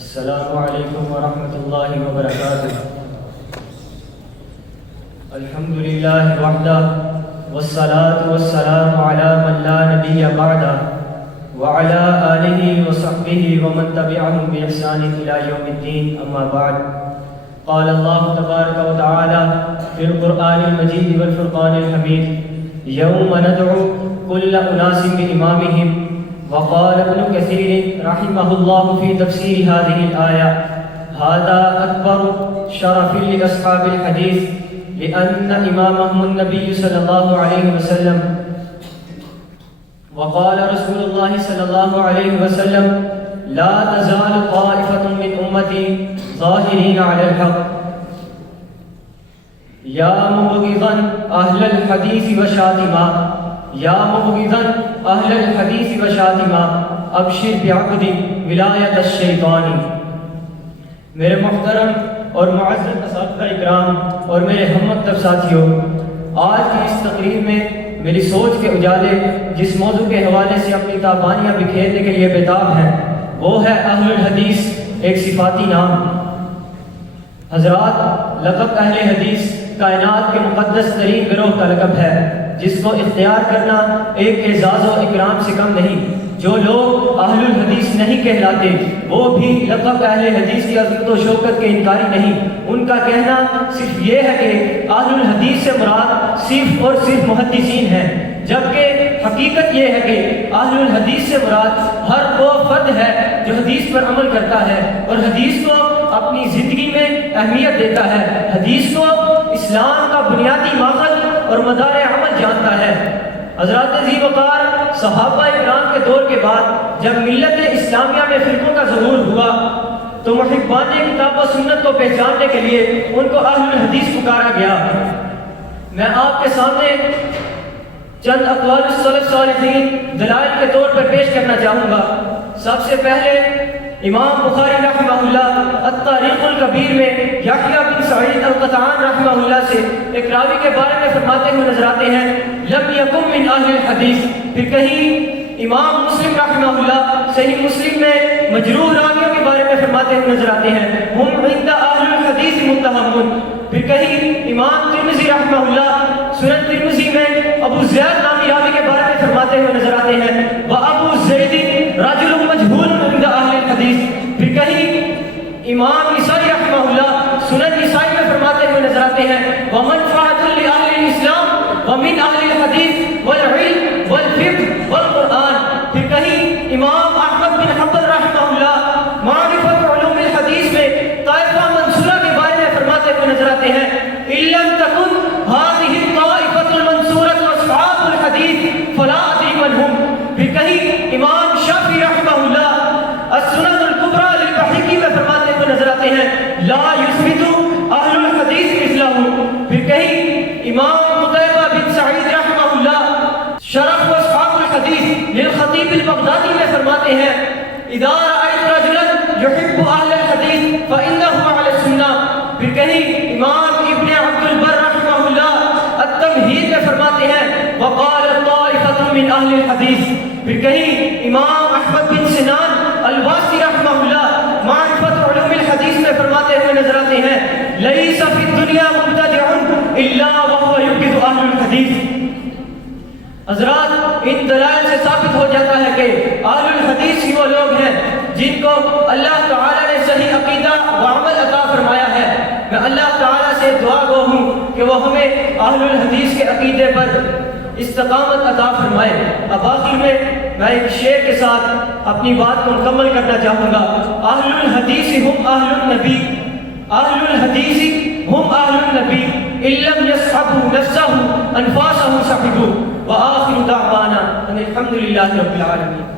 السلام علیکم ورحمۃ اللہ وبرکاتہ۔ الحمد للہ وحدہ والصلاة والسلام علی من لا نبی بعدہ وعلی آلہ وصحبہ ومن تبعہم بإحسان الی یوم الدین، اما بعد۔ قال اللہ تبارک وتعالی فی القرآن المجید والفرقان الحمید، یوم ندعو کل اناس بإمامہم۔ وقال ابن كثير رحمه الله في تفسير هذه الآية: هذا أكبر شرف لأصحاب الحديث لأن إمامهم النبي صلى الله عليه وسلم. وقال رسول الله صلى الله عليه وسلم: لا تزال طائفة من أمتي ظاهرين على الحق يا مبغضا أهل الحديث وشاتما یا مبغضا اہل الحدیث و شاتما ابشر بعقد ولایت الشیطان۔ میرے محترم اور معزز اساتذہ اکرام اور میرے ہم مکتب ساتھیوں، آج کی اس تقریر میں میری سوچ کے اجالے جس موضوع کے حوالے سے اپنی تابانیاں بکھیرنے کے لیے بےتاب ہیں وہ ہے اہل الحدیث، ایک صفاتی نام۔ حضرات، لقب اہل حدیث کائنات کے مقدس ترین گروہ کا لقب ہے جس کو اختیار کرنا ایک اعزاز و اکرام سے کم نہیں۔ جو لوگ اہل الحدیث نہیں کہلاتے وہ بھی لقب اہل حدیث کی عظمت و شوکت کے انکاری نہیں۔ ان کا کہنا صرف یہ ہے کہ اہل الحدیث سے مراد صرف اور صرف محدثین ہیں، جبکہ حقیقت یہ ہے کہ اہل الحدیث سے مراد ہر وہ فرد ہے جو حدیث پر عمل کرتا ہے اور حدیث کو اپنی زندگی میں اہمیت دیتا ہے، حدیث کو اسلام کا بنیادی ماخذ اور مدار عمل جانتا ہے۔ حضرات عزیز وقار، صحابہ اکرام کے دور کے بعد جب ملت اسلامیہ میں فرقوں کا ظہور ہوا تو محبان کتاب و سنت کو پہچاننے کے لیے ان کو اہل الحدیث پکارا گیا۔ میں آپ کے سامنے چند اقوال السلف صالحین دلائل کے طور پر پیش کرنا چاہوں گا۔ سب سے پہلے امام بخاری رحمہ اللہ التاریخ الکبیر میں یحییٰ بن سعید القطعان رحمہ اللہ سے ایک راوی کے بارے میں فرماتے ہوئے نظر آتے ہیں: لم یکن من اہل الحدیث۔ پھر کہیں امام مسلم رحمہ اللہ صحیح مسلم میں مجروح راویوں کے بارے میں فرماتے ہوئے نظر آتے ہیں: ہم عند اہل الحدیث متہمون۔ پھر کہیں امام ترمذی رحمہ اللہ سنن ترمذی میں ابو زید نامی راوی کے بارے میں فرماتے ہوئے نظر آتے ہیں: وابو زید رجل مجہول عند اہل الحدیث۔ پھر کہیں امام نسائی رحمہ اللہ سنن نسائی میں فرماتے ہوئے نظر آتے ہیں: ومنفعۃ لأہل الاسلام ومن اہل الحدیث والعلم والفقہ والقرآن۔ پھر کہیں امام احمد بن حنبل رحمہ اللہ معرفت علوم الحدیث میں طائفہ منصورہ کے بارے میں فرماتے ہوئے نظر آتے ہیں: ان لم تکن هذه الطائفة المنصورة اصحاب الحدیث فلا ادری من هم۔ پھر کہیں امام شافعی رحمہ اللہ السنن الکبریٰ للبحیقی میں فرماتے ہوئے نظر آتے ہیں: لا یثبت اہل الحدیث مثلہ۔ پھر کہیں امام قتیبہ بن سعید رحمہ اللہ شرف اصحاب الحدیث للخطیب البغدادی میں فرماتے ہیں: اذا رأیت رجلا یحب اہل الحدیث فإنہ علی السنہ۔ پھر کہیں امام ابن عبد البر رحمہ اللہ التمہید میں فرماتے ہیں: وقال طائفة من اہل الحدیث۔ پھر کہیں امام احمد بن سنان الواسطی رحمہ اللہ معرفت علوم الحدیث میں فرماتے ہوئے نظر آتے ہیں: لیس فی الدنیا مبتدع الا وهو یبغض اہل الحدیث۔ حضرات، ان دلائل سے ثابت ہو جاتا ہے کہ اہل الحدیث ہی وہ لوگ ہیں جن کو اللہ تعالی نے صحیح عقیدہ و عمل عطا فرمایا ہے۔ میں اللہ تعالی سے دعا گو ہوں کہ وہ ہمیں اہل الحدیث کے عقیدے پر استقامت عطا فرمائے۔ اب آخر میں ایک شعر کے ساتھ اپنی بات کو مکمل کرنا چاہوں گا: اہل الحدیث ہم اہل النبی، اہل الحدیث ہم اہل النبی، ان لم یصحبوا نفسہ انفاسہ صحبوا، وآخر دعوانا ان الحمد للہ رب العالمین۔